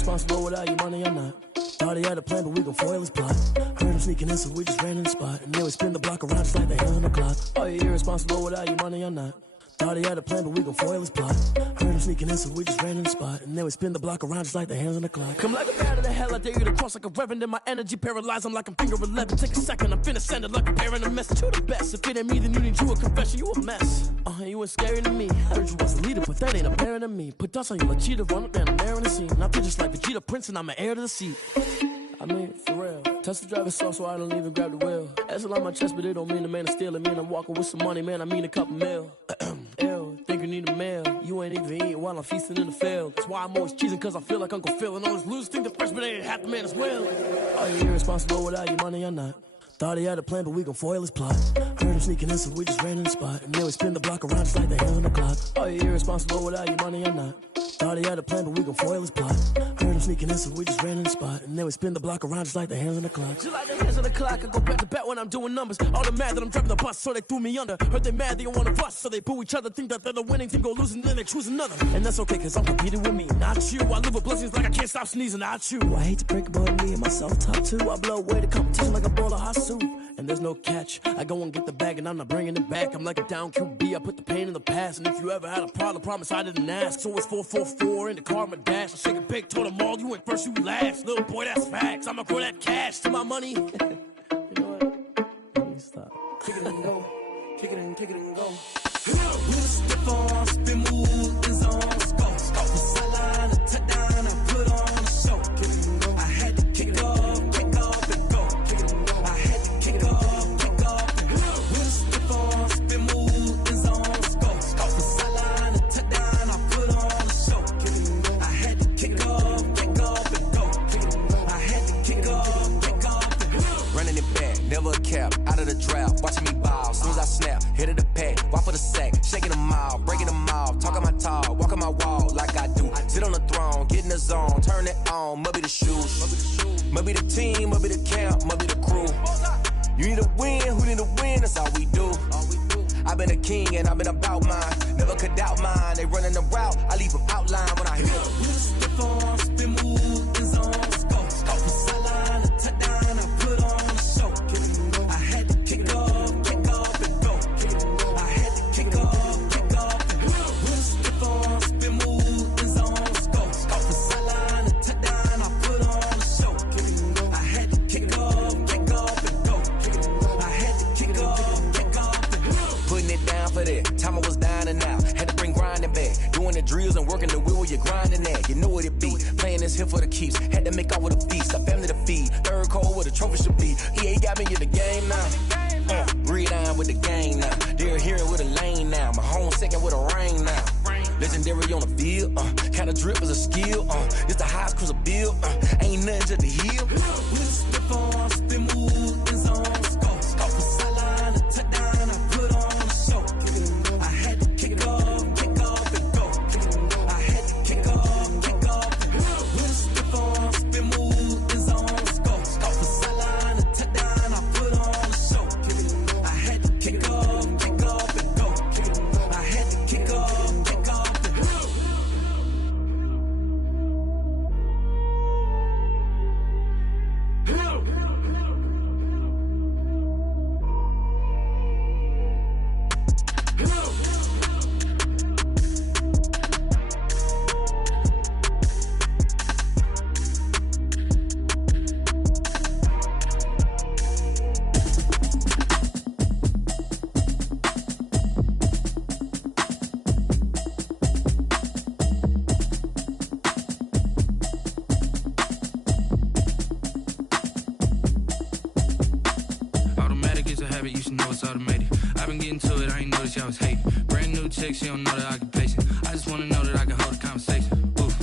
irresponsible without your money or not. Thought he had a plan, but we gon' foil his plot. Heard him sneaking in, so we just ran in the spot. And then we spin the block around just like the hands on the clock. Are you irresponsible without your money or not? Thought he had a plan, but we gon' foil his plot. Heard him sneaking in, so we just ran in the spot. And then we spin the block around just like the hands on the clock. Come like a bat of the hell, I dare you to cross like a reverend. And my energy paralyzed, I'm like I'm finger 11. Take a second, I'm finna send it like a parent a message. You the best, if it ain't me, then you need you a confession. You a mess, you ain't scary to me. Heard you was a leader, but that ain't apparent to me. Put dust on you like cheetah, run up down the air in the scene. I feel just like Vegeta Prince and I'm an heir to the seat. I mean, for real. Touch the driver's soft, so I don't even grab the wheel. That's on my chest, but it don't mean the man is stealing. Mean I'm walking with some money, man, I mean a couple mil. Ew, think you need a meal. You ain't even eating while I'm feasting in the field. That's why I'm always cheesing, cause I feel like Uncle Phil. And all those losers think the freshman ain't half the man as well. Are you irresponsible without your money or not? Thought he had a plan, but we gon' foil his plot. Heard him sneaking in, so we just ran in the spot. And then we spin the block around just like the hands on the clock. Are you irresponsible without your money or not? Thought he had a plan, but we gon' foil his plot. Heard him sneaking in, so we just ran in the spot. And then we spin the block around just like the hands on the clock. Just like the hands on the clock, I go back to back when I'm doing numbers. All the mad that I'm driving the bus, so they threw me under. Heard they mad, they don't wanna bust, so they boo each other. Think that they're the winning team, go losing, then they choose another. And that's okay, cause I'm competing with me, not you. I live with blessings like I can't stop sneezing, not you. I hate to break it, but me and myself top two. I blow away the competition like a bowl of hot soup. And there's no catch, I go and get the bag and I'm not bringing it back. I'm like a down QB, I put the pain in the past. And if you ever had a problem, promise I didn't ask. So it's 444 in the car, my dash. I shake a big, told them all, you went first, you last. Little boy, that's facts, I'ma grow that cash to my money. You know what, let me stop. Kick it and go, kick it and go. With a stiff on, spin move, in zone, let's go. Off the sideline, a touchdown, I put on a show. Kick it and go, I had to kick off and go. Kick it and go, I had to kick off and go. With a stiff on, spin move, in zone, let's go. Off the sideline, a touchdown, I put on a show. Kick it and go, I had to kick off and go. Kick it and go, I had to kick off and go. Running it back, never a cap, out of the draft, watching me ball. Soon as I snap, hit of the pack, walk for the sack, shaking them out, breaking them off, talking my talk, walking my wall like I do. Sit on the throne, get in the zone, turn it on, must be the shoes, must be the team, must be the camp, must be the crew. You need a win, who need a win, that's all we do. I've been a king and I've been about mine, never could doubt mine. They running the route, I leave them outline when I hit them. We just step on, spin move, in zone, let's go. Off the sideline, a touchdown, I put on a show. I had to kick off and go. I had to kick off and go. We just step on, spin move, in zone, let's go. Off the sideline, a touchdown, I put on a show. I had to kick off and go. I had to kick off and go. Putting it down for that, time I was down and out, had to bring grinding back, doing the drills and working the wheel where you're grinding at, you know what it be, playing this here for the keeps, had to make off with a feast, a family to feed, third cold where the trophy should be, EA got me in the game now, breathe down with the game now, they're here with a lane now, my home second with a rain now, legendary on the field, kinda drip as a skill, it's the highest cruiser bill, ain't nothing to the hill. We just step on, spin move, in zone, let's go. Off the sideline, a touchdown, I put on a show. I had to kick off and go. I had to kick off and go. We just step on, spin move, in zone, let's go. Off the sideline, a touchdown, I put on a show. I had to kick off and go. I had to kick off and go. She don't know the occupation. I just wanna know that I can hold a conversation. Oof,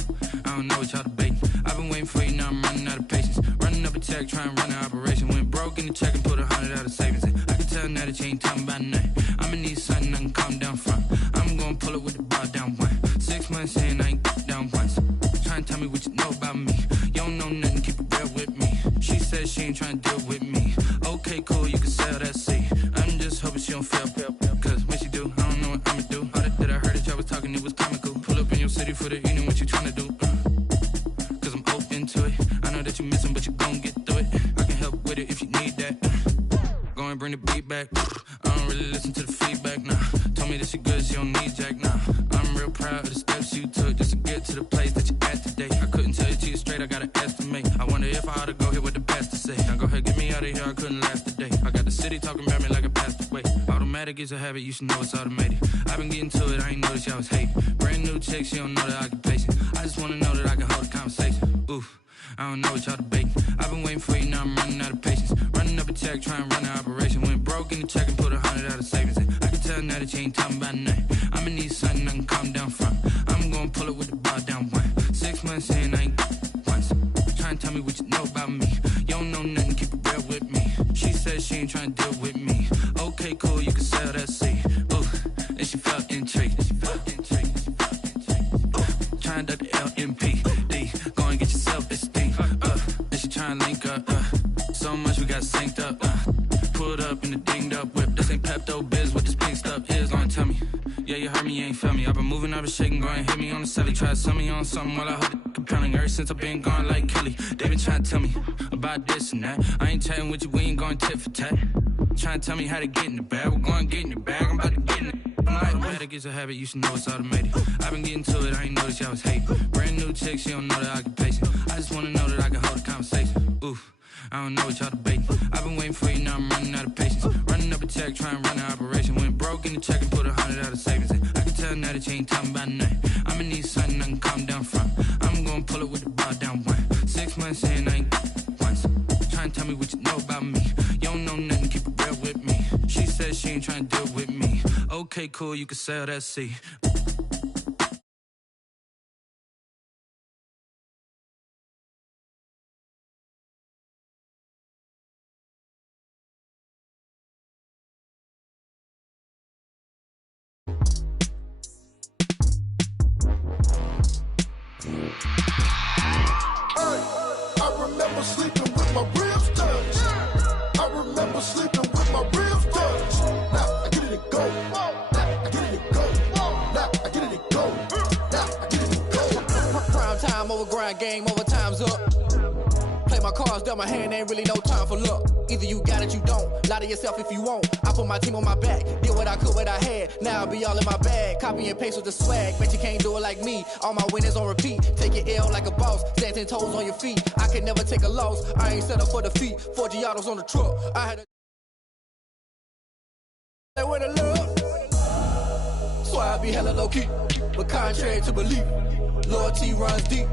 I don't know what y'all debating. I've been waiting for you, now I'm running out of patience. Running up a check, trying to run an operation. Went broke in the check and put 100 out of savings in. I can tell now that you ain't talking about nothing. I'ma need something I can calm down from. I'm gonna pull it with the bar down one. 6 months in, I ain't down once. Trying to tell me what you know about me. You don't know nothing, keep it real with me. She said she ain't trying to deal with me. Okay, cool, you can sell that seat. I'm just hoping she don't fail. Cause when she do, I don't know what I'ma do. All that I heard that y'all was talking, it was comical. Pull up in your city for the evening, what you tryna do? Cause I'm old go and bring the beat back. I don't really listen to the feedback, nah. Told me that she good, she don't need Jack, nah. I'm real proud of the steps you took just to get to the place that you're at today. I couldn't tell you to you straight, I gotta estimate. I wonder if I ought to go here with the best to say. Now go ahead, get me out of here, I couldn't last today. I got the city talking about me like a passed away. Automatic is a habit, you should know it's automated. I've been getting to it, I ain't noticed y'all was hating. Brand new chick, she don't know the occupation. I just wanna know that I can hold a conversation. Oof, I don't know what y'all debating. I've been waiting for you, now I'm running out of patience. Running up a check, trying to run an operation. Went broke in the check and put 100 out of savings in. I can tell now that you ain't talking about nothing. I'ma need something I can calm down from. I'm gonna pull it with the bar down one. 6 months in, I ain't once. Try and tell me what you know about me. You don't know nothing, keep it real with me. She said she ain't trying to deal with me. Okay, cool, you can sell that seed. Ooh, and she felt intrigued. Trying to duck the LMPD. Go and get your self-esteem. And she trying to link up. So much we got synced up. Pulled up in the dinged up whip. This ain't Pepto-Biz, what this pink stuff is. Gonna tell me. Yeah, you heard me, you ain't felt me. I've been moving, I've been shaking, go and hit me on the celly. Try to sell me on something while I hold it compelling. Ever since I've been gone like Kelly, they been trying to tell me about this and that. I ain't chatting with you, we ain't going tit for tat. Trying to tell me how to get in the bag. We're going to get in the bag, I'm about to get in it. Automatic is a habit, you should know it's automated. I've been getting to it, I ain't noticed y'all was hating. Brand new chick, she don't know the occupation. I just wanna know that I can hold a conversation. Oof, I don't know what y'all debating. I've been waiting for you, now I'm running out of patience. Running up a check, trying to run an operation. Went broke in the check and put 100 out of savings in. I can tell now that you ain't talking about nothing. I'ma need something I can calm down from. I'm gonna pull it with the bar down one. 6 months in, I ain't once. Trying to tell me what you know about me. You don't know nothing, keep it real with me. She said she ain't trying to deal with me. Okay, cool, you can sell that seed. I remember sleeping with my ribs touched. I remember sleeping with my ribs touched. Now I get it and go. Now I get it and go. Now I get it and go. Now I get it and go. Prime time over grind game, over time's up. Play my cards, dealt my hand, ain't really no time for luck. Either you got it, you don't. Lie to yourself if you won't. I put my team on my back, did what I could, what I had. Now I'll be all in my bag. Copy and paste with the swag. Bet you can't do it like me. All my winners on repeat. Take your L like a boss. Stand 10 toes on your feet. I can never take a loss. I ain't set up for defeat. 4 Giottos on the truck. I had a with a love. So I be hella low key. But contrary to belief, loyalty runs deep.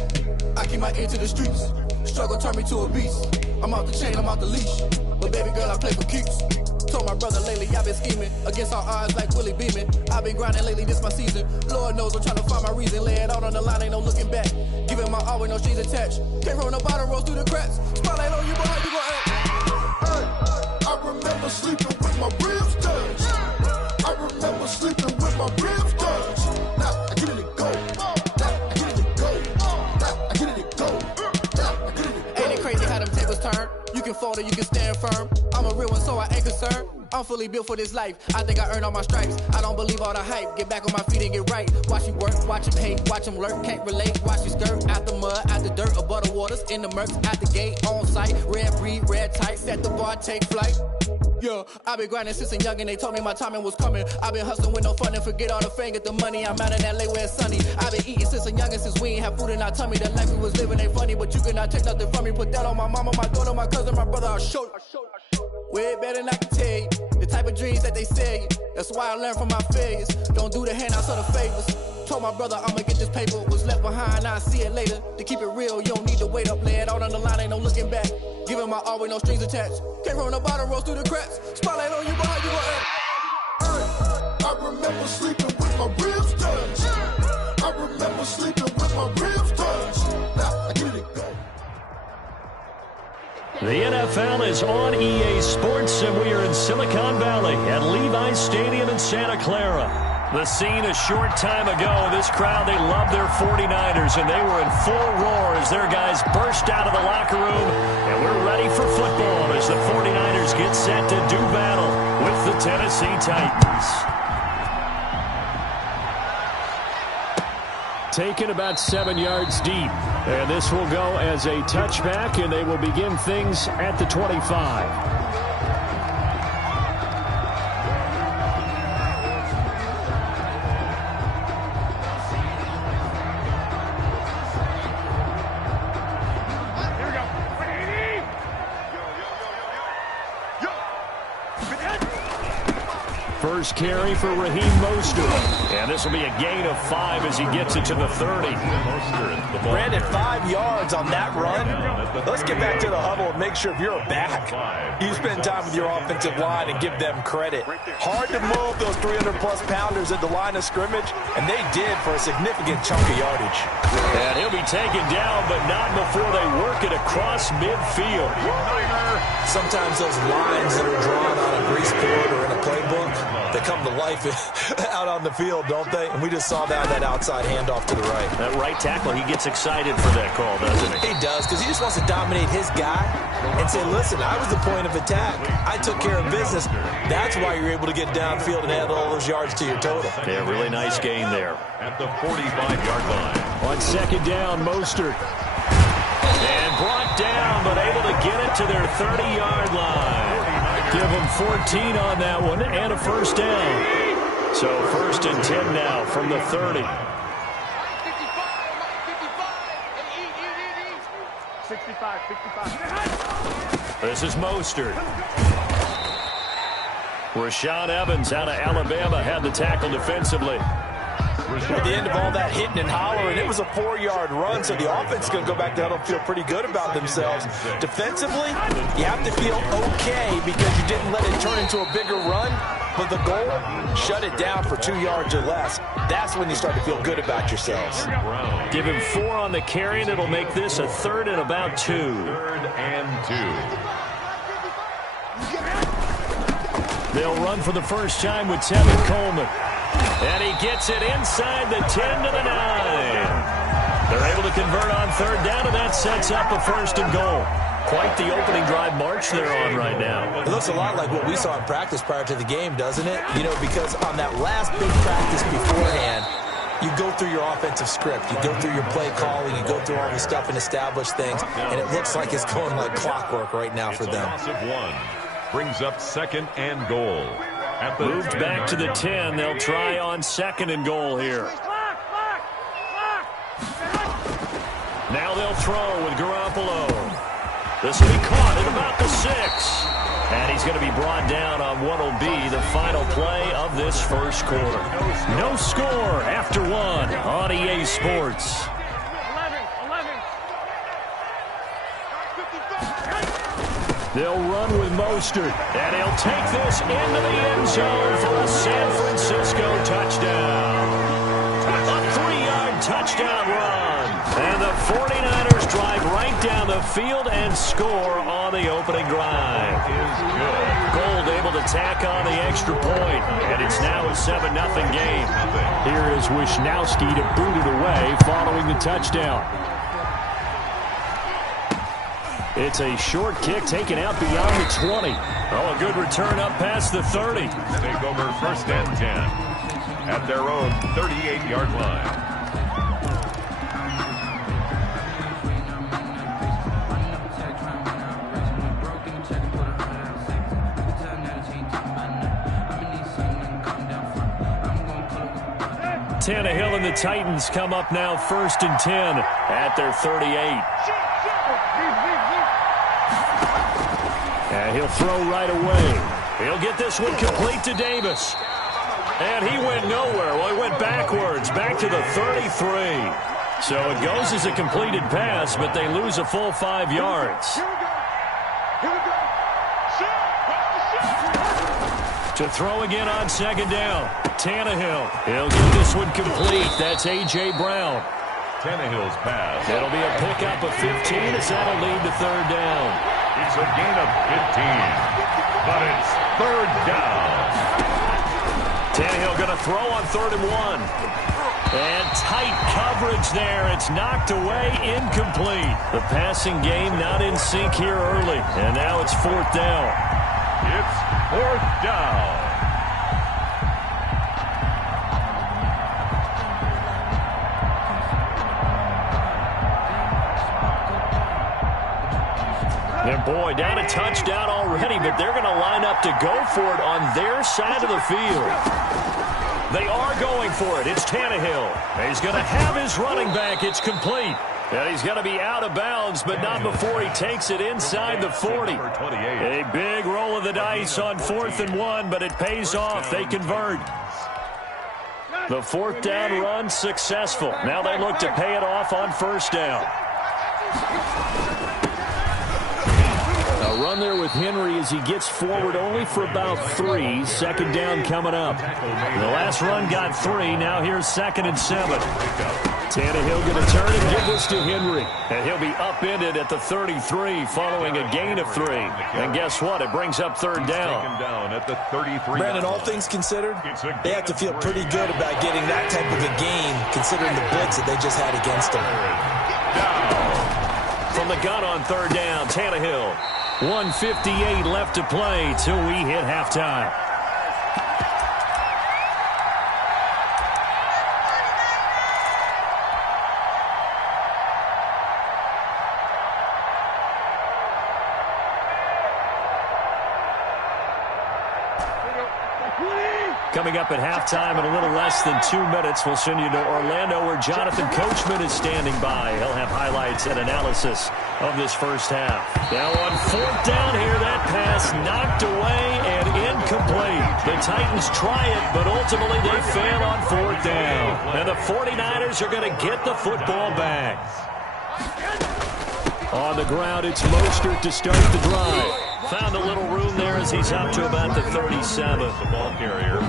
I keep my ear to the streets. Struggle turned me to a beast. I'm off the chain, I'm off the leash. But baby girl, I play for keeps. Told my brother lately, I've been scheming against all odds like Willie Beeman. I've been grinding lately, this my season. Lord knows I'm trying to find my reason. Lay it out on the line, ain't no looking back. Giving my all with no strings attached. Came from the bottom, rose through the cracks. Spotlight on you, but how you gon' act? Hey, I remember sleeping with my ribs touched. I remember sleeping with my ribs touched. Now I get it and go. Now I get it and go. Now I get it and go. Now I get it and go. Ain't it crazy how them tables turn? You can fold or you can stand firm. I'm a real one, so I ain't concerned. I'm fully built for this life. I think I earned all my stripes. I don't believe all the hype. Get back on my feet and get right. Watch you work, watch him hate, watch him lurk. Can't relate, watch you skirt. Out the mud, out the dirt, above the waters, in the murks, out the gate, on site. Red breed, red tight, set the bar, take flight. Yeah, I been grinding since a youngin', they told me my timing was coming. I been hustling with no fun and forget all the fame, get the money. I'm out in LA where it's sunny. I been eating since a youngin', since we ain't have food in our tummy. The life we was living ain't funny, but you cannot take nothing from me. Put that on my mama, my daughter, my cousin, my brother, I'll show you. Way better than I can tell you. The type of dreams that they sell you. That's why I learned from my failures. Don't do the handouts or the favors. Told my brother I'ma get this paper. Was left behind, I'll see it later. To keep it real, you don't need to wait up. Lay it out on the line, ain't no looking back. Giving my all with no strings attached. Came from the bottom, rose through the cracks. Spotlight on you, but how you gon' act? Hey, I remember sleeping with my ribs touched. I remember sleeping with my ribs touched. Now I get it and go. The NFL is on EA Sports, and we are in Silicon Valley at Levi's Stadium in Santa Clara. The scene a short time ago, this crowd, they love their 49ers, and they were in full roar as their guys burst out of the locker room, and we're ready for football as the 49ers get set to do battle with the Tennessee Titans. Taken about 7 yards deep. And this will go as a touchback, and they will begin things at the 25. First carry for Raheem Mostert. And this will be a gain of 5 as he gets it to the 30. Brandon, 5 yards on that run. Let's get back to the huddle and make sure if you're a back, you spend time with your offensive line and give them credit. Hard to move those 300-plus pounders at the line of scrimmage, and they did for a significant chunk of yardage. And he'll be taken down, but not before they work it across midfield. Sometimes those lines that are drawn on a grease board or in a playbook, they come to life out on the field, don't they? And we just saw that outside handoff to the right. That right tackle, he gets excited for that call, doesn't he? He does, because he just wants to dominate his guy and say, listen, I was the point of attack. I took care of business. That's why you're able to get downfield and add all those yards to your total. Yeah, really nice gain there. At the 45-yard line. On second down, Mostert. And brought down, but able to get it to their 30-yard line. Give them 14 on that one and a first down. So first and 10 now from the 30. 65. This is Mostert. Rashaan Evans out of Alabama had the tackle defensively. At the end of all that hitting and hollering, it was a 4-yard run, so the offense is going to go back to huddle and feel pretty good about themselves. Defensively, you have to feel okay because you didn't let it turn into a bigger run, but the goal, shut it down for 2 yards or less. That's when you start to feel good about yourselves. Give him 4 on the carry, and it'll make this a 3rd and about 2. 3rd and 2. They'll run for the first time with Tevin Coleman. And he gets it inside the 10 to the 9. They're able to convert on 3rd down, and that sets up a 1st and goal. Quite the opening drive march they're on right now. It looks a lot like what we saw in practice prior to the game, doesn't it? You know, because on that last big practice beforehand, you go through your offensive script. You go through your play calling. You go through all the stuff and establish things. And it looks like it's going like clockwork right now for them. It's a loss of 1. Brings up 2nd and goal. Moved back to the 10. They'll try on 2nd and goal here. Now they'll throw with Garoppolo. This will be caught at about the 6. And he's going to be brought down on what will be the final play of this first quarter. No score after 1 on EA Sports. They'll run with Mostert, and he'll take this into the end zone for a San Francisco touchdown. A 3-yard touchdown run. And the 49ers drive right down the field and score on the opening drive. Gold able to tack on the extra point, and it's now a 7-0 game. Here is Wisnowski to boot it away following the touchdown. It's a short kick taken out beyond the 20. Oh, a good return up past the 30. Take over 1st and 10 at their own 38-yard line. Tannehill and the Titans come up now 1st and 10 at their 38. And he'll throw right away. He'll get this one complete to Davis. And he went nowhere. Well, he went backwards, back to the 33. So it goes as a completed pass, but they lose a full 5 yards. To throw again on 2nd down. Tannehill. He'll get this one complete. That's A.J. Brown. Tannehill's pass. It'll be a pickup of 15 as that'll lead to 3rd down. It's a gain of 15, but it's 3rd down. Tannehill going to throw on 3rd and 1. And tight coverage there. It's knocked away, incomplete. The passing game not in sync here early. And now it's 4th down. It's 4th down. And boy, down a touchdown already, but they're going to line up to go for it on their side of the field. They are going for it. It's Tannehill. He's going to have his running back. It's complete. And he's going to be out of bounds, but not before he takes it inside the 40. A big roll of the dice on 4th and 1, but it pays off. They convert. The 4th down run successful. Now they look to pay it off on 1st down. A run there with Henry as he gets forward only for about 3. 2nd down coming up. The last run got 3. Now here's 2nd and 7. Tannehill going to turn and give this to Henry. And he'll be upended at the 33 following a gain of 3. And guess what? It brings up 3rd down. Brandon, all things considered, they have to feel pretty good about getting that type of a gain considering the blitz that they just had against them. From the gun on 3rd down, Tannehill. 1:58 left to play till we hit halftime. Coming up at halftime in a little less than 2 minutes, we'll send you to Orlando where Jonathan Coachman is standing by. He'll have highlights and analysis of this first half. Now on 4th down here, that pass knocked away and incomplete. The Titans try it, but ultimately they fail on 4th down. And the 49ers are going to get the football back. On the ground, it's Mostert to start the drive. Found a little room there as he's up to about the 37. The ball carrier.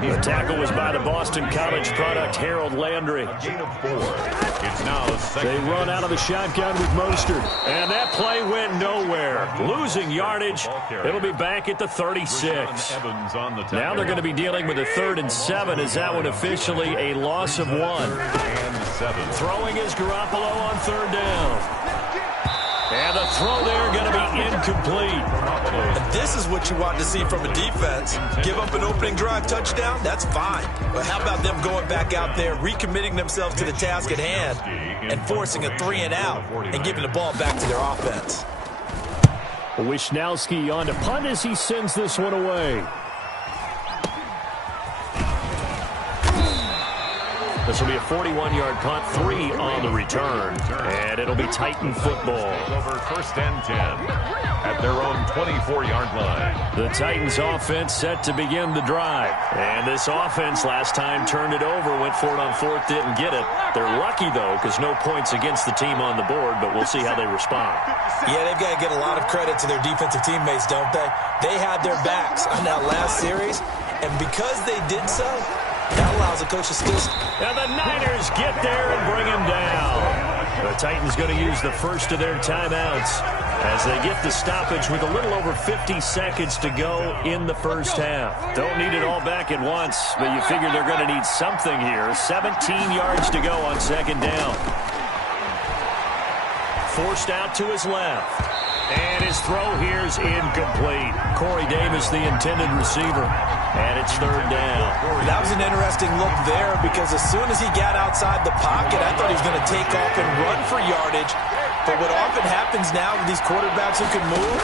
The tackle was by the Boston College product, Harold Landry. It's now they run out of the shotgun with Mostert. And that play went nowhere. Losing yardage. It'll be back at the 36. Now they're going to be dealing with a 3rd and 7. Is that one officially a loss of 1? Throwing is Garoppolo on 3rd down. And the throw there going to be incomplete. And this is what you want to see from a defense. Give up an opening drive touchdown, that's fine. But how about them going back out there, recommitting themselves to the task at hand, and forcing a 3 and out, and giving the ball back to their offense. Wisnowski on to punt as he sends this one away. This will be a 41-yard punt, 3 on the return. And it'll be Titan football. Over 1st and 10 at their own 24-yard line. The Titans offense set to begin the drive. And this offense last time turned it over, went for it on 4th, didn't get it. They're lucky, though, because no points against the team on the board, but we'll see how they respond. Yeah, they've got to get a lot of credit to their defensive teammates, don't they? They had their backs on that last series, and because they did so, that allows the coach to still. And the Niners get there and bring him down. The Titans going to use the first of their timeouts as they get the stoppage with a little over 50 seconds to go in the first half. Don't need it all back at once, but you figure they're going to need something here. 17 yards to go on 2nd down. Forced out to his left. And his throw here is incomplete. Corey Davis, the intended receiver. And it's 3rd down. That was an interesting look there because as soon as he got outside the pocket, I thought he was going to take off and run for yardage. But what often happens now with these quarterbacks who can move,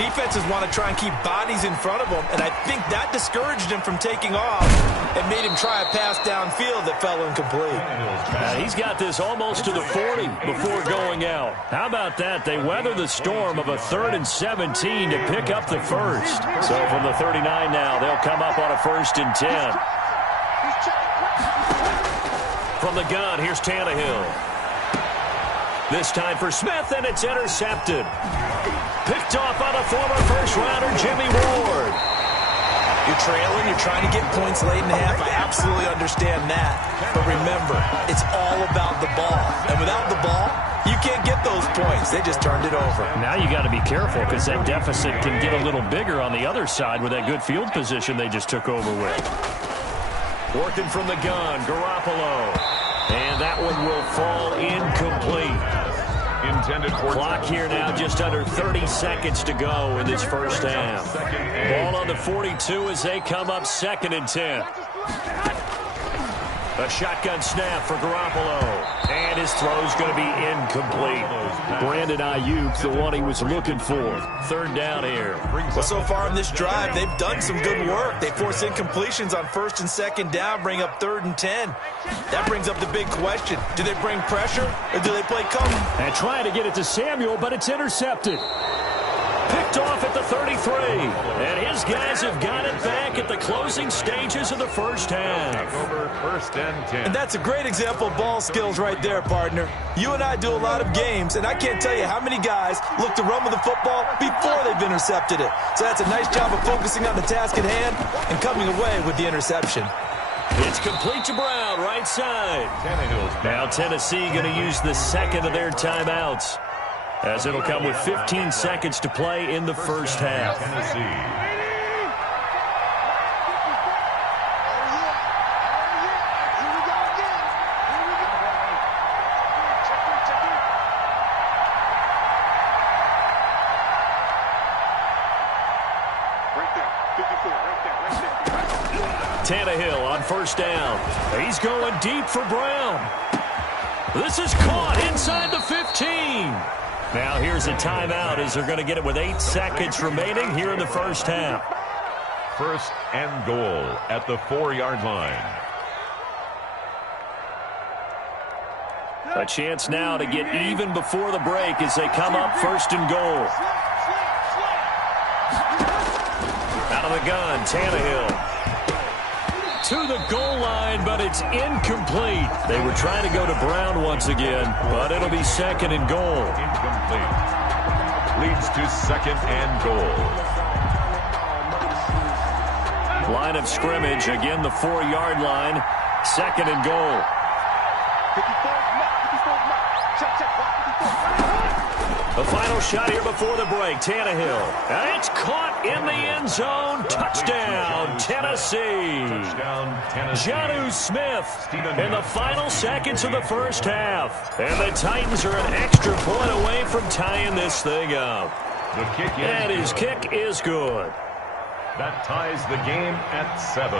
defenses want to try and keep bodies in front of them, and I think that discouraged him from taking off and made him try a pass downfield that fell incomplete. He's got this almost to the 40 before going out. How about that? They weather the storm of a 3rd and 17 to pick up the first. So from the 39 now, they'll come up on a 1st and 10. From the gun, here's Tannehill. This time for Smith, and it's intercepted. Picked off by the former first-rounder, Jimmy Ward. You're trailing, you're trying to get points late in the half. I absolutely understand that. But remember, it's all about the ball. And without the ball, you can't get those points. They just turned it over. Now you got to be careful because that deficit can get a little bigger on the other side with that good field position they just took over with. Working from the gun, Garoppolo. And that one will fall incomplete. Intended for clock here now, just under 30 seconds to go in this first half. Ball on the 42 as they come up 2nd and 10. A shotgun snap for Garoppolo. And his throw's going to be incomplete. Brandon Ayuk, the one he was looking for. Third down here. Well, so far in this drive, they've done some good work. They force incompletions on first and second down, bring up 3rd and 10. That brings up the big question. Do they bring pressure or do they play cover? And trying to get it to Samuel, but it's intercepted. Picked off at the 33. And his guys have got it back at the closing stages of the first half. Over 1st and 10. And that's a great example of ball skills right there, partner. You and I do a lot of games, and I can't tell you how many guys look to run with the football before they've intercepted it. So that's a nice job of focusing on the task at hand and coming away with the interception. It's complete to Brown, right side. Now Tennessee going to use the second of their timeouts, as it'll come with 15 seconds to play in the first half. Tennessee. Tannehill on first down. He's going deep for Brown. This is caught inside the 15. Now here's a timeout as they're going to get it with 8 seconds remaining here in the first half. 1st and goal at the 4-yard line. A chance now to get even before the break as they come up 1st and goal. Out of the gun, Tannehill. To the goal line, but it's incomplete. They were trying to go to Brown once again, but it'll be 2nd and goal. Incomplete. Leads to 2nd and goal. Line of scrimmage, again the 4-yard line. 2nd and goal. The final shot here before the break, Tannehill. And it's caught in the end zone. Touchdown, Tennessee. Jonnu Smith in the final seconds of the first half. And the Titans are an extra point away from tying this thing up. And his kick is good. That ties the game at 7.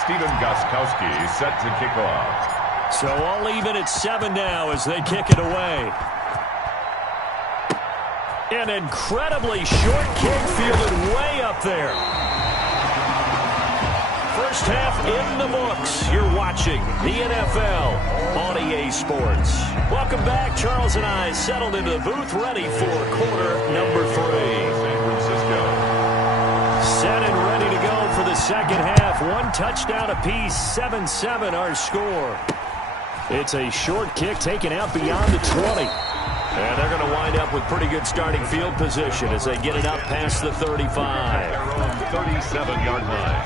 Stephen Gostkowski set to kick off. So all even at 7 now as they kick it away. An incredibly short kick fielded way up there. First half in the books. You're watching the NFL on EA Sports. Welcome back. Charles and I settled into the booth ready for quarter number 3. San Francisco. Set and ready to go for the second half. 1 touchdown apiece. 7-7 our score. It's a short kick taken out beyond the 20. And they're going to wind up with pretty good starting field position as they get it up past the 35. Their own 37-yard line.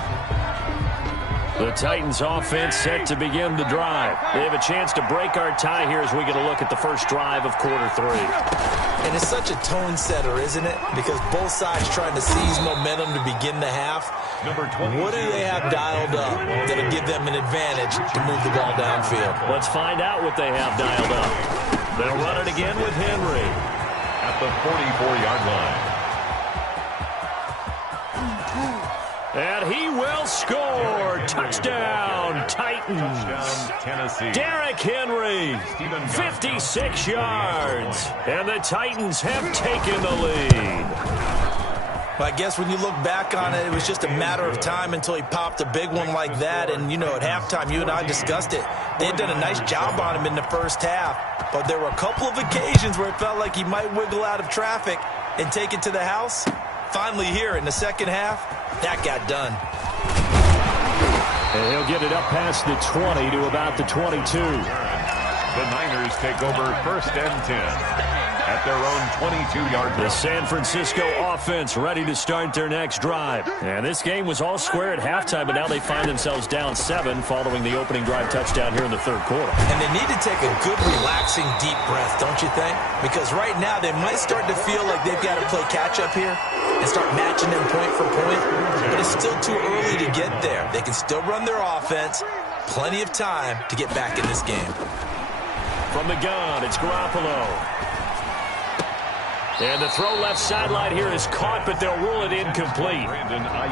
The Titans offense set to begin the drive. They have a chance to break our tie here as we get a look at the first drive of quarter 3. And it's such a tone setter, isn't it? Because both sides trying to seize momentum to begin the half. What do they have dialed up that'll give them an advantage to move the ball downfield? Let's find out what they have dialed up. They'll run it again with Henry. At the 44-yard line. And he will score. Touchdown, Titans. Touchdown, Tennessee. Derrick Henry, 56 yards. And the Titans have taken the lead. Well, I guess when you look back on it, it was just a matter of time until he popped a big one like that. And, you know, at halftime, you and I discussed it. They had done a nice job on him in the first half. But there were a couple of occasions where it felt like he might wiggle out of traffic and take it to the house. Finally here in the second half, that got done. And he'll get it up past the 20 to about the 22. The Niners take over 1st and 10. At their own 22-yard line. The San Francisco offense ready to start their next drive. And this game was all square at halftime, but now they find themselves down 7 following the opening drive touchdown here in the third quarter. And they need to take a good, relaxing, deep breath, don't you think? Because right now they might start to feel like they've got to play catch-up here and start matching them point for point. But it's still too early to get there. They can still run their offense. Plenty of time to get back in this game. From the gun, it's Garoppolo. And the throw left sideline here is caught, but they'll rule it incomplete.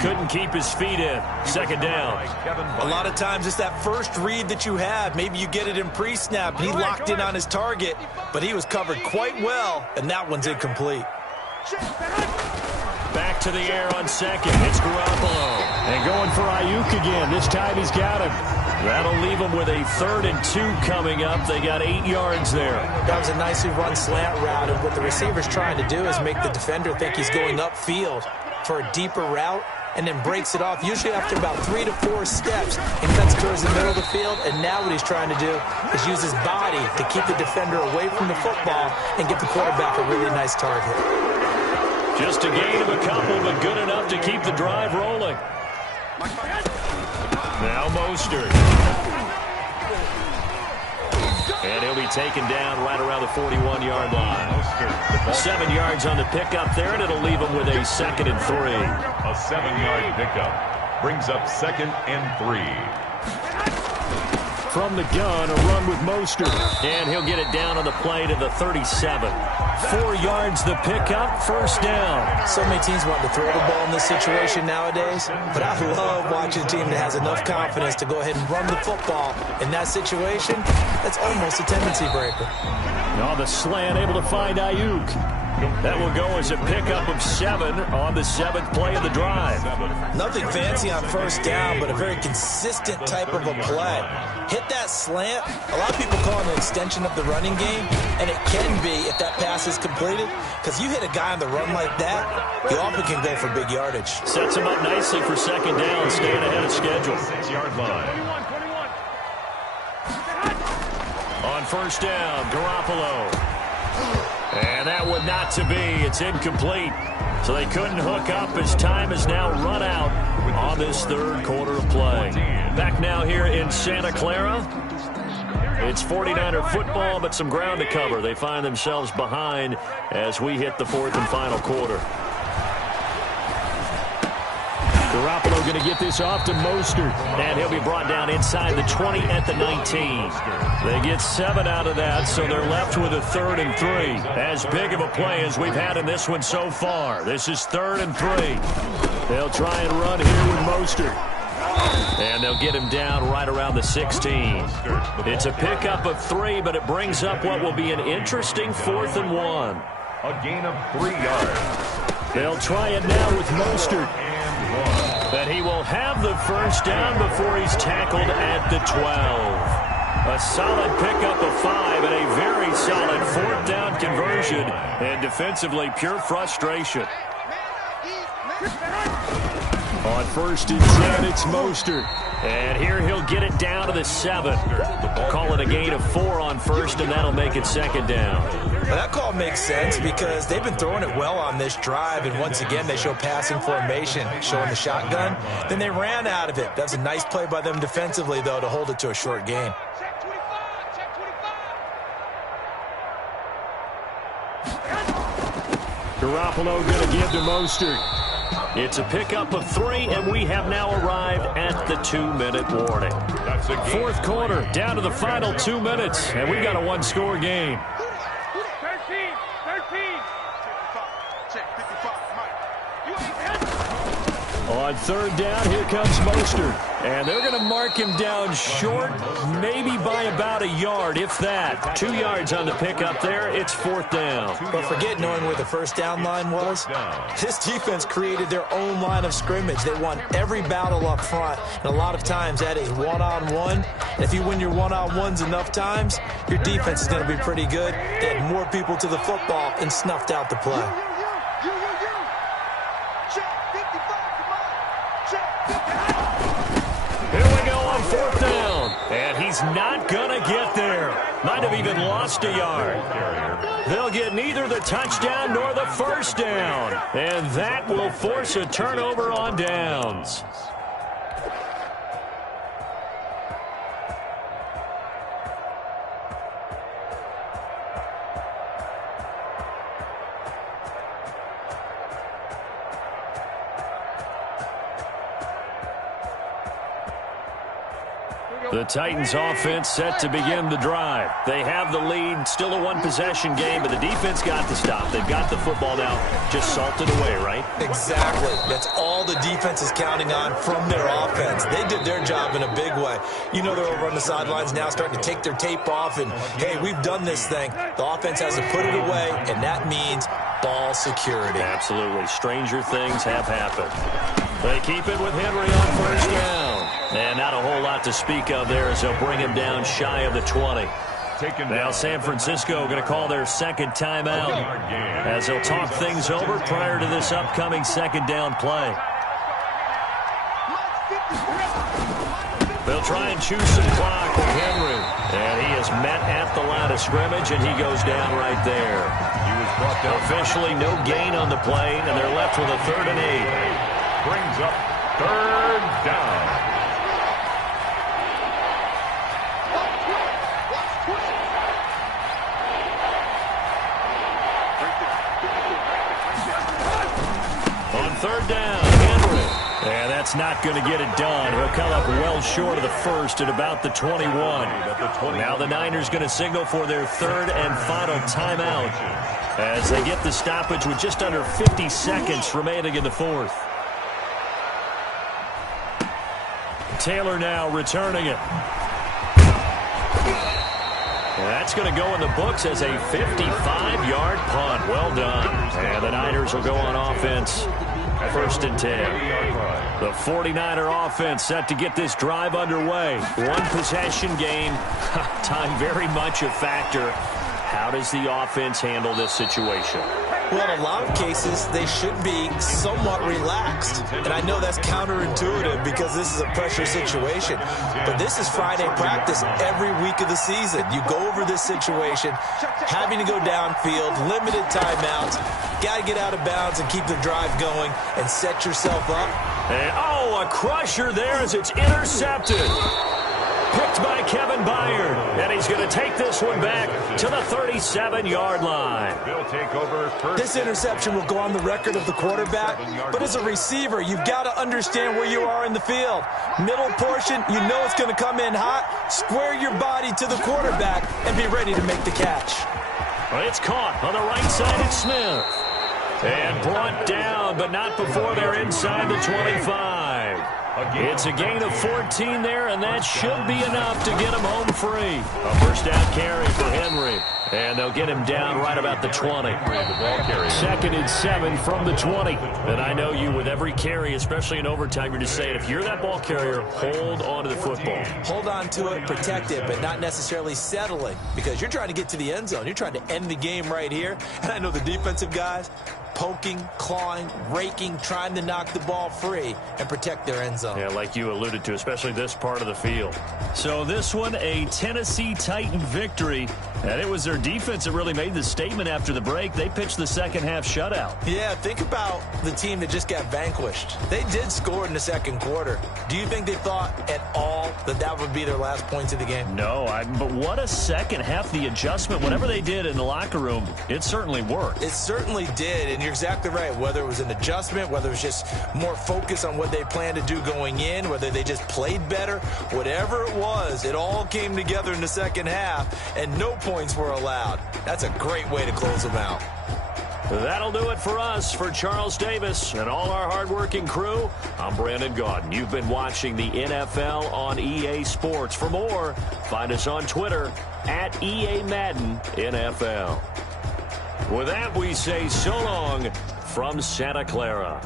Couldn't keep his feet in. Second down. A lot of times it's that first read that you have. Maybe you get it in pre-snap, and he locked in on his target, but he was covered quite well, and that one's incomplete. Back to the air on second. It's Garoppolo. And going for Ayuk again. This time he's got him. That'll leave them with a 3rd and 2 coming up. They got 8 yards there. That was a nicely run slant route, and what the receiver's trying to do is make the defender think he's going upfield for a deeper route, and then breaks it off, usually after about 3 to 4 steps, and cuts towards the middle of the field. And now what he's trying to do is use his body to keep the defender away from the football and get the quarterback a really nice target. Just a gain of a couple, but good enough to keep the drive rolling. Now Mostert. And he'll be taken down right around the 41-yard line. 7 yards on the pickup there, and it'll leave him with a 2nd and 3. A 7-yard pickup brings up 2nd and 3. From the gun, a run with Mostert. And he'll get it down on the play to the 37. 4 yards the pickup, first down. So many teams want to throw the ball in this situation nowadays, but I love watching a team that has enough confidence to go ahead and run the football. In that situation, that's almost a tendency breaker. On the slant, able to find Ayuk. That will go as a pickup of 7 on the 7th play of the drive. Nothing fancy on first down, but a very consistent type of a play. Hit that slant. A lot of people call it an extension of the running game, and it can be if that pass is completed, because you hit a guy on the run like that, he often can go for big yardage. Sets him up nicely for second down, staying ahead of schedule. 6-yard line. On first down, Garoppolo. And that would not to be. It's incomplete. So they couldn't hook up as time has now run out on this 3rd quarter of play. Back now here in Santa Clara. It's 49er football, but some ground to cover. They find themselves behind as we hit the 4th and final quarter. Garoppolo going to get this off to Mostert, and he'll be brought down inside the 20 at the 19. They get 7 out of that, so they're left with a 3rd and 3. As big of a play as we've had in this one so far. This is 3rd and 3. They'll try and run here with Mostert. And they'll get him down right around the 16. It's a pickup of 3, but it brings up what will be an interesting 4th and 1. A gain of 3 yards. They'll try it now with Mostert. But he will have the first down before he's tackled at the 12. A solid pickup of 5 and a very solid 4th down conversion. And defensively, pure frustration. On 1st and 10, it's Mostert. And here he'll get it down to the 7. Call it a gain of 4 on 1st, and that'll make it 2nd down. Well, that call makes sense because they've been throwing it well on this drive, and once again they show passing formation, showing the shotgun. Then they ran out of it. That was a nice play by them defensively, though, to hold it to a short gain. Garoppolo going to give to Mostert. It's a pickup of 3, and we have now arrived at the 2-minute warning. 4th quarter, down to the final 2 minutes, and we've got a 1-score game. 13. On 3rd down, here comes Mostert. And they're going to mark him down short, maybe by about a yard, if that. 2 yards on the pickup there. It's 4th down. But forget knowing where the first down line was. This defense created their own line of scrimmage. They won every battle up front, and a lot of times that is one-on-one. And if you win your one-on-ones enough times, your defense is going to be pretty good. They had more people to the football and snuffed out the play. Here we go on 4th down. And he's not going to get there. Might have even lost a yard. They'll get neither the touchdown nor the first down. And that will force a turnover on downs. The Titans offense set to begin the drive. They have the lead, still a one-possession game, but the defense got the stop. They've got the football now, just salted away, right? Exactly. That's all the defense is counting on from their offense. They did their job in a big way. You know they're over on the sidelines now starting to take their tape off, and, hey, we've done this thing. The offense has to put it away, and that means ball security. Absolutely. Stranger things have happened. They keep it with Henry on first down. And not a whole lot to speak of there as they'll bring him down shy of the 20. Now San Francisco going to call their second timeout as they'll talk things over prior to this upcoming second down play. They'll try and choose some clock with Henry. And he is met at the line of scrimmage, and he goes down right there. He was brought down. Officially no gain on the play, and they're left with a 3rd and 8. Brings up 3rd down. On 3rd down, Henry. And that's not going to get it done. He'll come up well short of the first at about the 21. Now the Niners going to signal for their 3rd and final timeout as they get the stoppage with just under 50 seconds remaining in the 4th. Taylor now returning it. And that's going to go in the books as a 55-yard punt. Well done. And the Niners will go on offense. 1st and 10. The 49er offense set to get this drive underway. One possession game. Time very much a factor. How does the offense handle this situation? Well, in a lot of cases, they should be somewhat relaxed. And I know that's counterintuitive because this is a pressure situation. But this is Friday practice every week of the season. You go over this situation, having to go downfield, limited timeouts, got to get out of bounds and keep the drive going and set yourself up. And, a crusher there as it's intercepted. Picked by Kevin Byard, and he's going to take this one back to the 37-yard line. They'll take over first. This interception will go on the record of the quarterback, but as a receiver, you've got to understand where you are in the field. Middle portion, you know it's going to come in hot. Square your body to the quarterback and be ready to make the catch. Well, it's caught on the right side at Smith. And brought down, but not before they're inside the 25. It's a gain of 14 there, and that should be enough to get him home free. A first down carry for Henry. And they'll get him down right about the 20. 2nd and 7 from the 20. And I know you, with every carry, especially in overtime, you're just saying, if you're that ball carrier, hold on to the football. Hold on to it, protect it, but not necessarily settling, because you're trying to get to the end zone. You're trying to end the game right here. And I know the defensive guys poking, clawing, raking, trying to knock the ball free and protect their end zone. Yeah, like you alluded to, especially this part of the field. So this one, a Tennessee Titan victory. And it was their defense that really made the statement after the break. They pitched the second half shutout. Yeah, think about the team that just got vanquished. They did score in the second quarter. Do you think they thought at all that that would be their last points of the game? No, but what a second half. The adjustment, whatever they did in the locker room, it certainly worked. It certainly did, and you're exactly right. Whether it was an adjustment, whether it was just more focus on what they planned to do going in, whether they just played better, whatever it was, it all came together in the second half, and no points were allowed. That's a great way to close them out. That'll do it for us. For Charles Davis and all our hardworking crew, I'm Brandon Gaudin. You've been watching the NFL on EA Sports. For more, find us on Twitter at EA Madden NFL. With that, we say so long from Santa Clara.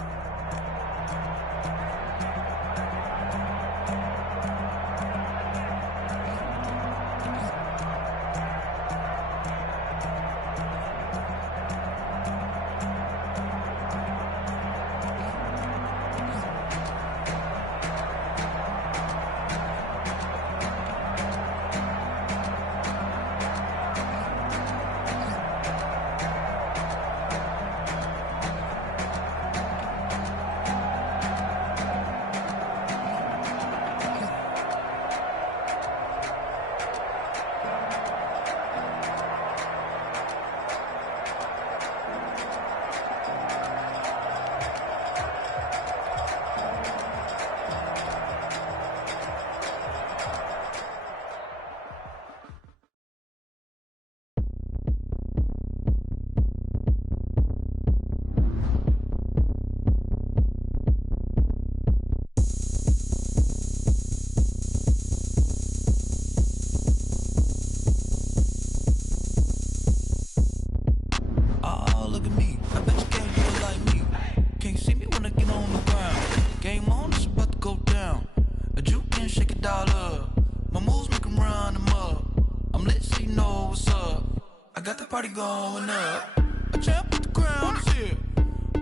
party going up. A champ with the crown is here.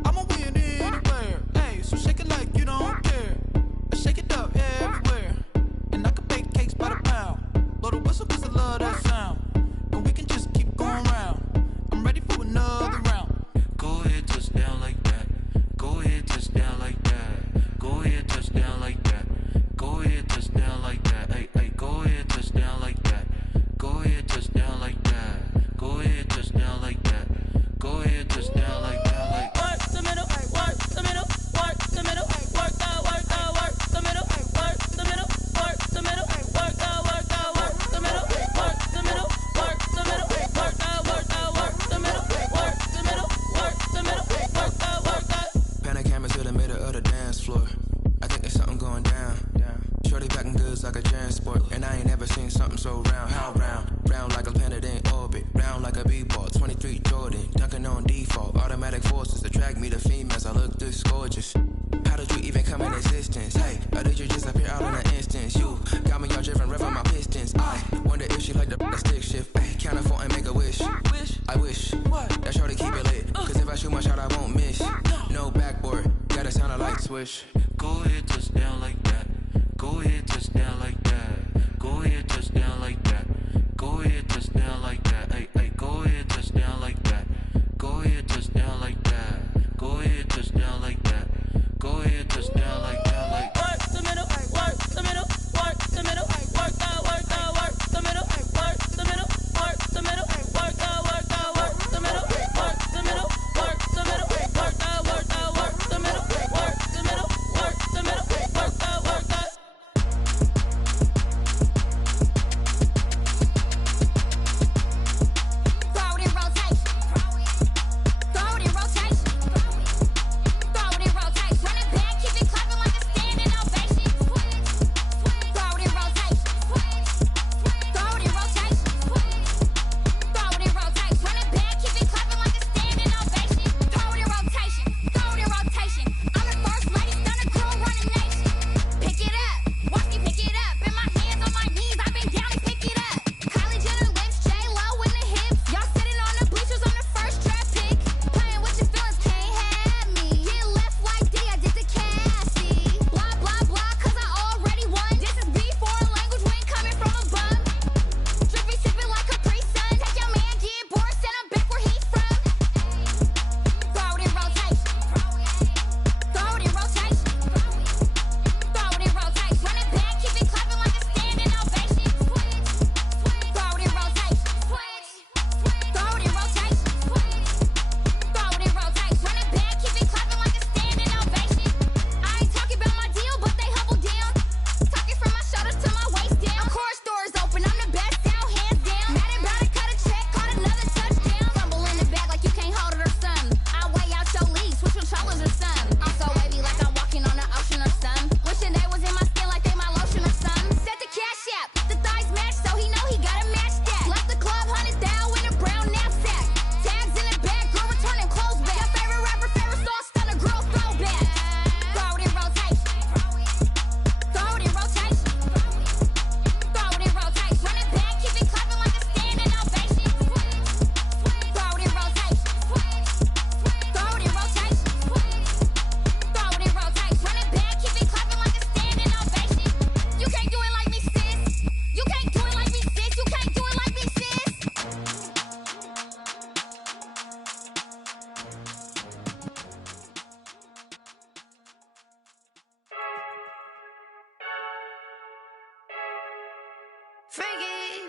I'ma win anywhere. Hey, so shake it like you don't care. I shake it up everywhere. And I can bake cakes by the pound. Blow the whistle cause I love that sound. And we can just keep going round. I'm ready for another round. Go ahead, touch down like that. Go ahead, touch down like that. Go ahead, touch down like that. Go ahead, touch down like that. Hey, hey, go ahead, touch down like that. Go ahead, touch down like that. Go ahead, touch down like that. Go ahead, touch down like that. Like work the middle, work the middle, work the middle, work out, work out, work the middle, work the middle, work the middle, work out, work out, work the middle, work the middle, work the middle, work out, work out, work the middle, work the middle, work the middle, work out, work out. Pan the camera to the middle of the dance floor. I think there's something going down. Shorty packing goods like a transport, and I ain't never seen something so round. How round? Round like a planet in orbit, round like a b-ball. 23 Jordan, dunking on default. Automatic forces attract me to females. I look this gorgeous. How did you even come in existence? Hey, or did you just appear out in an instance? You got me all driven, revving my pistons. I wonder if she like the stick shift. Hey, count a 4 and make a wish. I wish that shorty keep it lit. Cause if I shoot my shot, I won't miss. No backboard, gotta sound a light switch. go ahead, touch down like that. Go ahead, touch down like that. Go ahead, touch down like that. Go ahead, touch down like that. Hey, hey, go ahead, touch down like that. Go ahead, touch down like that. Go ahead, touch down like that. Go ahead, touch down like that. Like work the middle, work the middle, work the middle, work out, work out, work the middle, work the middle, work the middle, work out, work out, work the middle, work the middle, work the middle, work out, work out, work the middle, work the middle, work the middle, work out, work out.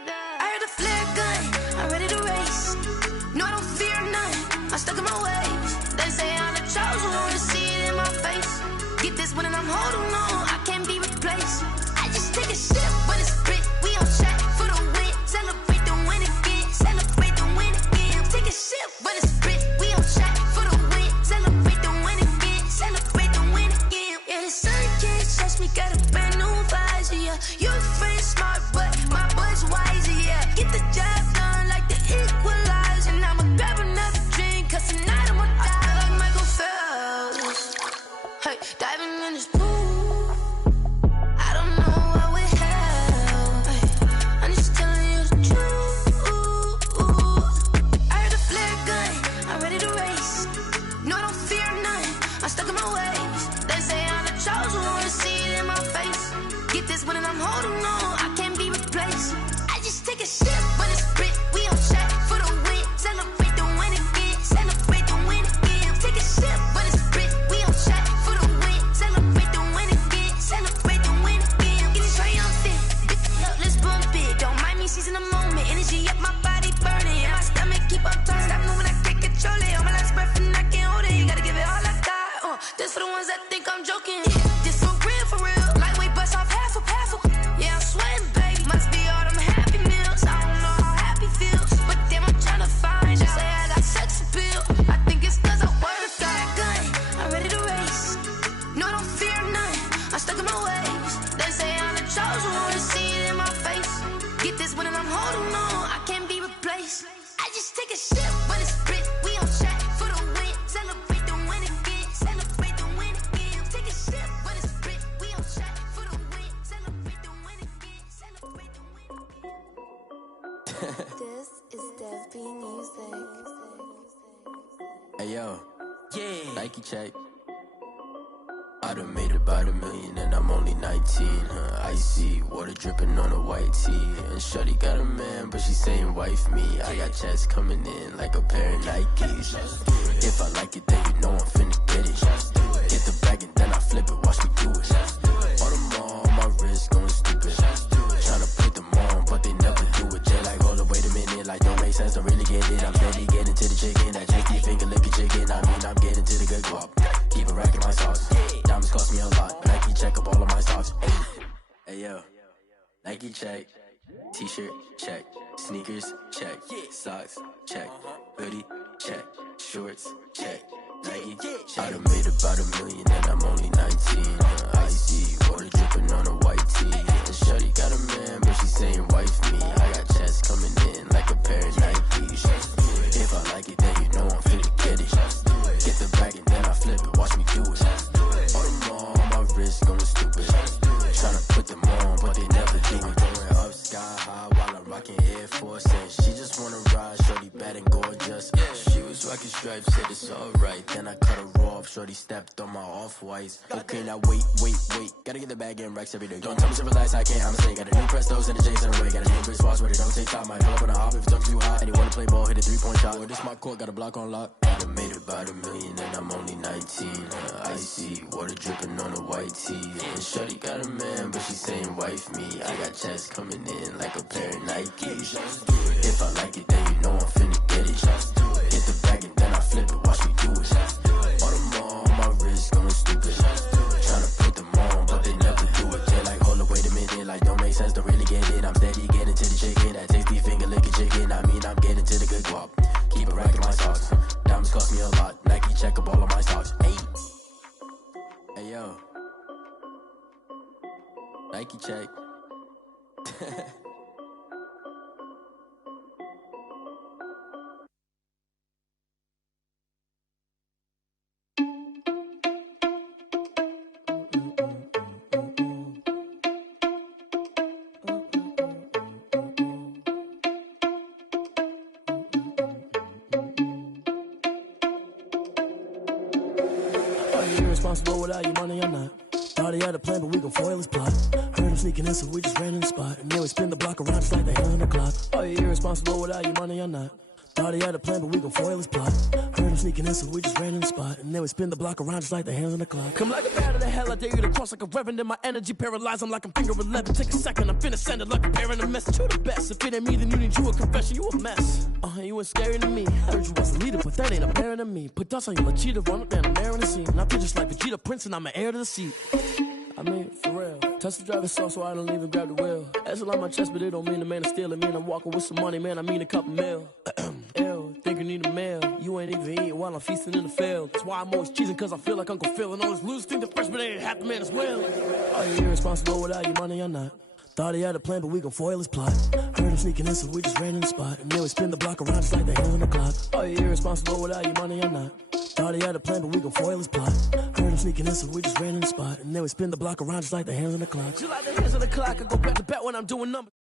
I heard the flare gun, I'm ready to race. No, I don't fear none, I'm stuck in my ways. They say I'm the chosen one, to see it in my face. Get this one and I'm holding on, I can't be replaced. I just take a sip when it's spit, we on track for the win. Celebrate the win again, celebrate the win again. Take a sip when it's spit, we on track for the win. Celebrate the win again, celebrate the win again. Yeah, the sun can't touch me, got a brand new visor, yeah. Your friend smart, but my boy's wiser, yeah. Get the job done like the equalizer. And I'ma grab another drink, cause tonight I'ma die like Michael Phelps. Hey, diving in this pool, I don't know what we have. Hey, I'm just telling you the truth. I heard holding on, I can't be replaced. I just take a sip, but it's spit. We on shot for the win. Celebrate the win again. Celebrate the win again. Take a sip, but it's spit. We on shot for the win. Celebrate the win again. Celebrate the win again. Get it triumphant. Look, let's bump it. Don't mind me, she's in the moment. Energy up, my body burning. My stomach keep up turning. Stop moving, I can't control it. On my last breath and I can't hold it. You gotta give it all I got. This for the ones that think I'm joking. This for real, for real. Lightweight bust off half a. Yeah, I'm sweating, baby. Must be all them happy meals. I don't know how happy feels, but damn, I'm tryna find. Just say I got sex appeal. I think it's 'cause I work. Got a gun, I'm ready to race. No, I don't fear none. I'm stuck in my ways. They say I'm the chosen one. See it in my face. Get this one and I'm holding on. I can't be replaced. I just take a sip, but it's spit. We on chat for the win. Celebrate the win again. Celebrate the win again. Take a sip, but it's spit. We on chat for the win. Celebrate the win again. Celebrate the win again. This is Dev B Music. Hey yo, yeah, Nike check. I done made about $1 million and I'm only 19. Icy water dripping on a white tee. And shorty got a man, but she saying wife me. I got checks coming in like a pair of Nikes. If I like it, then you know I'm finna get it. Get the bag and then I flip it, watch me do it. All them on my wrist going stupid. Tryna put them on, but they never do it. They like, hold up, wait a minute, like don't make sense, don't really get it. I'm steady getting to the chicken, that tasty finger licking chicken. I mean, I'm getting to the good guap. Keep a rack in my sauce. Diamonds cost me a lot. Nike check up all of my socks. Hey yo, Nike check. T-shirt check. Sneakers check. Socks check. Hoodie check. Shorts check. Nike check. I done made about $1 million and I'm only 19. Icy water dripping on a white tee. And shorty got a man, but she saying wife me. I got checks coming in like a pair of Nikes. If I like it, then you know I'm finna get it. Get the bag and then I flip it, watch me do it. All them on my wrist going stupid. Tryna put them on, but they never do it. Going up sky high while I'm rocking Air Force. And she just wanna ride, shorty bad and gorgeous. She was rocking stripes, said it's alright. Then I cut her off, shorty stepped on my off-whites. Okay, now wait. Gotta get the bag and racks every day. Don't tell me to relax, I can't, I'ma say. Got a new Prestos and a J's in the way. Got a new Chris Foss, but it don't take time. Might pull up on a hop if it's talking too hot. And you wanna play ball, hit a 3-point shot. Well, this my court, got a block on lock. I done made about $1 million and I'm only 19. Icy water dripping on a white tee. And shorty got a man, but she saying wife me. I got checks coming in like a pair of Nikes. If I like it, then you know I'm finna get it. Hit the bag and then I flip it, watch me do it. All them on my wrist going stupid. Tryna put them on, but they never do it. They like, hold up, wait a minute, like don't make sense, don't really get it. I'm steady getting to the chicken, that tasty finger licking chicken. I mean, I'm getting to the good guap. Keep a rack in my socks. Diamonds cost me a lot. Nike check up all of my socks. Hey yo, Nike check. Irresponsible without your money or not. Thought he had a plan, but we gon' foil his plot. Heard him sneaking in, so we just ran in the spot. And then we spin the block around just like the hand on the clock. Are you irresponsible without your money or not? Thought he had a plan, but we gon' foil his plot. Heard him sneaking in, so we just ran in the spot. And then we spin the block around just like the hands on the clock. Come like a bat of the hell, I dare you to cross like a reverend. And my energy paralyzed, I'm like I'm finger 11. Take a second, I'm finna send it like a parent a message. You the best, if it ain't me, then you need you a confession. You a mess, you ain't scary to me. Heard you was a leader, but that ain't apparent to me. Put dust on you, like cheetah, run up down the air in the scene. And I feel just like Vegeta Prince, and I'm an heir to the seat. I mean, for real. Touch the driver's soft, so I don't even grab the wheel. That's a lot on my chest, but it don't mean the man is stealing. Mean I'm walking with some money, man, I mean a couple mil. Ew, think you need a meal. You ain't even eating while I'm feasting in the field. That's why I'm always cheesing, cause I feel like Uncle Phil. And all those losers think the freshman ain't half the man as well. Are you irresponsible without your money or not? Thought he had a plan, but we gon' foil his plot. Heard him sneaking in, so we just ran in the spot. And then we spin the block around just like the hands on the clock. Are you irresponsible without your money or not? Thought he had a plan, but we gon' foil his plot. Heard him sneaking in, so we just ran in the spot. And then we spin the block around just like the hands on the clock. Just like the hands on the clock, I go back to back when I'm doing numbers.